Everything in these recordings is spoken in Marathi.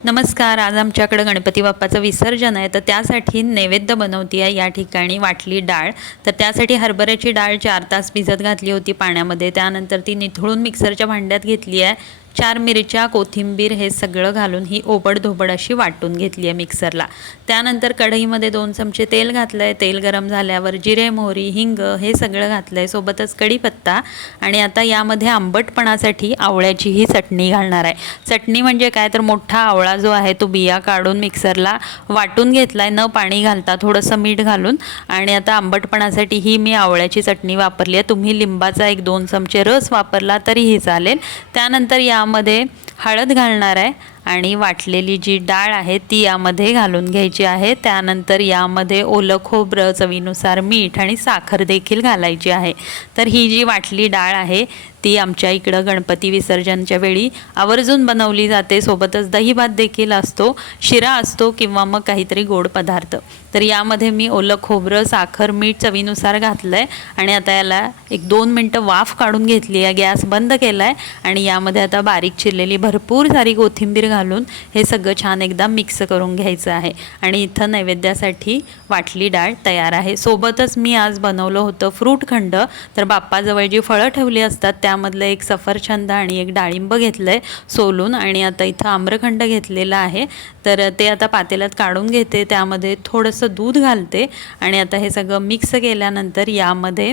नमस्कार. आज आमच्याकडे गणपती बाप्पाचं विसर्जन आहे, तर त्यासाठी नैवेद्य बनवते आहे. या ठिकाणी वाटली डाळ, तर त्यासाठी हरभऱ्याची डाळ 4 तास भिजत घातली होती पाण्यामध्ये. त्यानंतर ती निथळून मिक्सरच्या भांड्यात घेतली आहे. 4 मिरच्या, कोथिंबीर हे सगळं घालून ही ओबडधोबड अशी वाटून घेतली आहे मिक्सरला. त्यानंतर कढईमध्ये 2 चमचे तेल घातलं आहे. तेल गरम झाल्यावर जिरे, मोहरी, हिंग हे सगळं घातलं आहे, सोबतच कढीपत्ता. आणि आता यामध्ये आंबटपणासाठी आवळ्याची ही चटणी घालणार आहे. चटणी म्हणजे काय, तर मोठा आवळा जो आहे तो बिया काढून मिक्सरला वाटून घेतला आहे, न पाणी घालता, थोडंसं मीठ घालून. आणि आता आंबटपणासाठी ही मी आवळ्याची चटणी वापरली आहे. तुम्ही लिंबाचा 1-2 चमचे रस वापरला तरीही चालेल. त्यानंतर यामध्ये हळद घालणार आहे आणि वाटलेली जी डाळ आहे ती यामध्ये घालून घ्यायची आहे. त्यानंतर यामध्ये ओलं खोबरं, चवीनुसार मीठ आणि साखर देखील घालायची आहे. तर ही जी वाटली डाळ आहे ती आमच्या इकडं गणपती विसर्जनच्या वेळी आवर्जून बनवली जाते. सोबतच दहीभात देखील असतो, शिरा असतो किंवा मग काहीतरी गोड पदार्थ. तर यामध्ये मी ओलं खोबरं, साखर, मीठ चवीनुसार घातलं आहे आणि आता याला 1-2 मिनटं वाफ काढून घेतली आहे. गॅस बंद केला आहे आणि यामध्ये आता बारीक चिरलेली भरपूर सारी कोथिंबीर घालून हे सगळं छान एकदा मिक्स करून घ्यायचं आहे. आणि इथं नैवेद्यासाठी वाटली डाळ तयार आहे. सोबतच मी आज बनवलं होतं फ्रूटखंड. तर बाप्पाजवळ जी फळं ठेवली असतात त्यामधलं एक सफरचंद आणि एक डाळिंब घेतलं आहे सोलून, आणि आता इथं आम्रखंड घेतलेला आहे. तर ते आता पातेल्यात काढून घेते, त्यामध्ये थोडंसं दूध घालते आणि आता हे सगळं मिक्स केल्यानंतर यामध्ये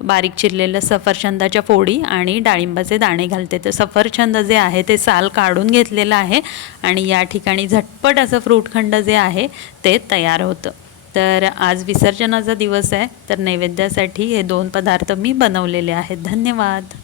बारीक चिरलेलं सफरचंदाच्या फोडी आणि डाळिंबाचे दाणे घालते. तर सफरचंद जे आहे ते साल काढून घेतलेलं आहे आणि या ठिकाणी झटपट असं फ्रूटखंड जे आहे ते तयार होतं. तर आज विसर्जनाचा दिवस आहे, तर नैवेद्यासाठी हे 2 पदार्थ मी बनवलेले आहेत. धन्यवाद.